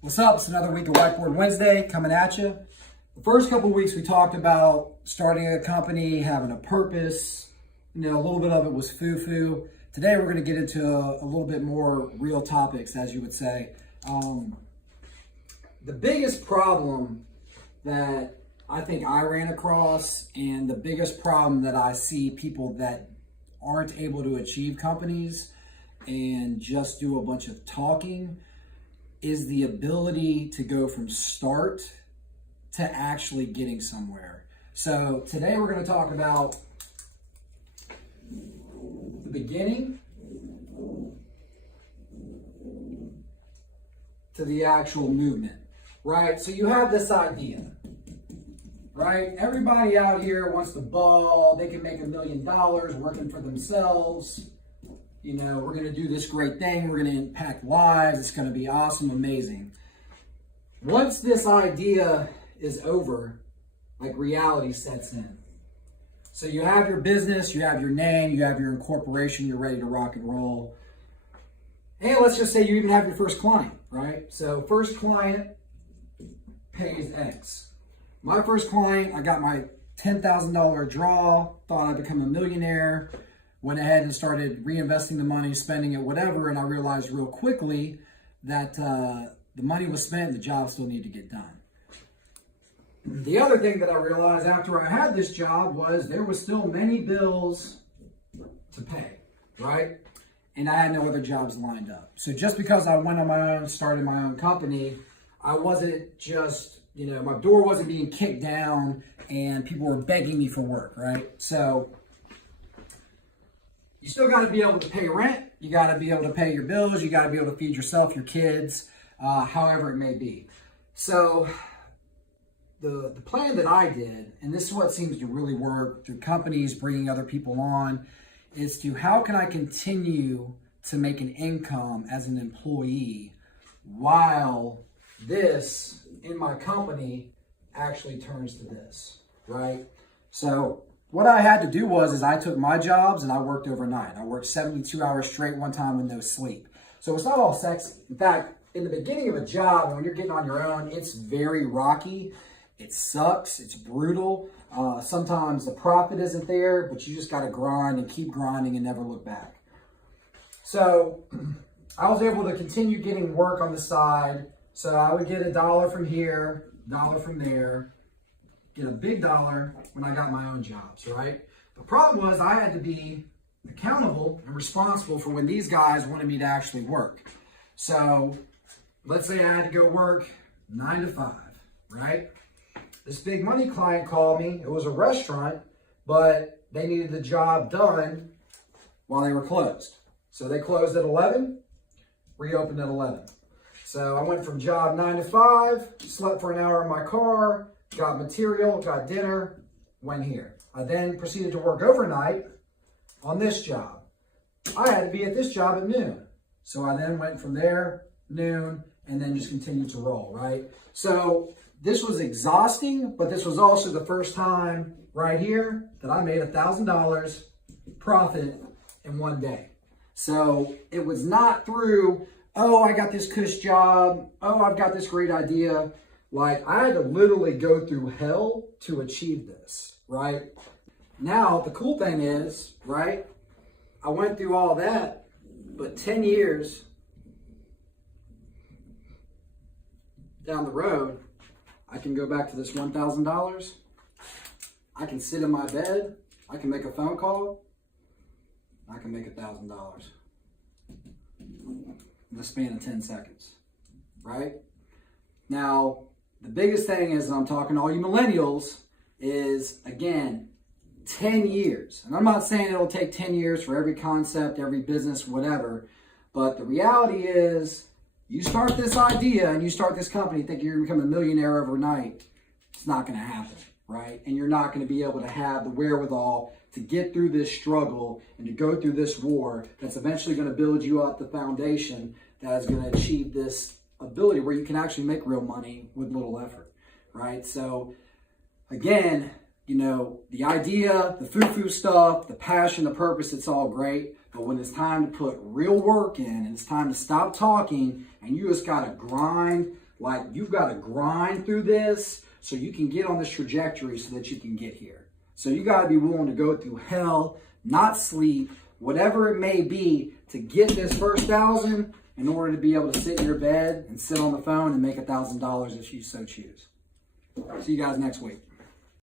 What's up? It's another week of Whiteboard Wednesday coming at you. The first couple of weeks we talked about starting a company, having a purpose. A little bit of it was foo-foo. Today we're going to get into a little bit more real topics, as you would say. The biggest problem that I think I ran across, and the biggest problem that I see people that aren't able to achieve companies and just do a bunch of talking, is the ability to go from start to actually getting somewhere. So today we're going to talk about the beginning to the actual movement, right? So you have this idea, right? Everybody out here wants the ball. They can make $1 million working for themselves. We're going to do this great thing. We're going to impact lives. It's going to be awesome, amazing. Once this idea is over, like reality sets in. So you have your business, you have your name, you have your incorporation, you're ready to rock and roll. And let's just say you even have your first client, right? So first client pays X. My first client, I got my $10,000 draw, thought I'd become a millionaire, went ahead and started reinvesting the money, spending it, whatever, and I realized real quickly that the money was spent, the job still needed to get done. The other thing that I realized after I had this job was there was still many bills to pay, right? And I had no other jobs lined up. So just because I went on my own, started my own company, I wasn't just, my door wasn't being kicked down and people were begging me for work, right? So you still got to be able to pay rent. You got to be able to pay your bills. You got to be able to feed yourself, your kids, however it may be. So the plan that I did, and this is what seems to really work through companies, bringing other people on, is to how can I continue to make an income as an employee while this in my company actually turns to this, right? So what I had to do is I took my jobs and I worked overnight. I worked 72 hours straight one time with no sleep. So it's not all sexy. In fact, in the beginning of a job, when you're getting on your own, it's very rocky. It sucks. It's brutal. Sometimes the profit isn't there, but you just got to grind and keep grinding and never look back. So I was able to continue getting work on the side. So I would get $1 from here, $1 from there, get a big dollar when I got my own jobs, right? The problem was I had to be accountable and responsible for when these guys wanted me to actually work. So let's say I had to go work 9 to 5, right? This big money client called me. It was a restaurant, but they needed the job done while they were closed. So they closed at 11, reopened at 11. So I went from job 9 to 5, slept for an hour in my car, got material, got dinner, went here. I then proceeded to work overnight on this job. I had to be at this job at noon. So I then went from there, noon, and then just continued to roll, right? So this was exhausting, but this was also the first time right here that I made $1,000 profit in one day. So it was not through, oh, I got this cush job. Oh, I've got this great idea. Like, I had to literally go through hell to achieve this, right? Now, the cool thing is, right, I went through all that, but 10 years down the road, I can go back to this $1,000. I can sit in my bed. I can make a phone call. I can make $1,000 in the span of 10 seconds, right? Now, the biggest thing is, and I'm talking to all you millennials, is, again, 10 years. And I'm not saying it'll take 10 years for every concept, every business, whatever. But the reality is, you start this idea and you start this company thinking you're going to become a millionaire overnight. It's not going to happen, right? And you're not going to be able to have the wherewithal to get through this struggle and to go through this war that's eventually going to build you up the foundation that is going to achieve this ability where you can actually make real money with little effort, right? So again, you know, the idea, the foo-foo stuff, the passion, the purpose, it's all great. But when it's time to put real work in and it's time to stop talking and you just got to grind. Like, you've got to grind through this so you can get on this trajectory so that you can get here. So you got to be willing to go through hell, not sleep, whatever it may be, to get this first 1,000 in order to be able to sit in your bed and sit on the phone and make $1,000 if you so choose. See you guys next week.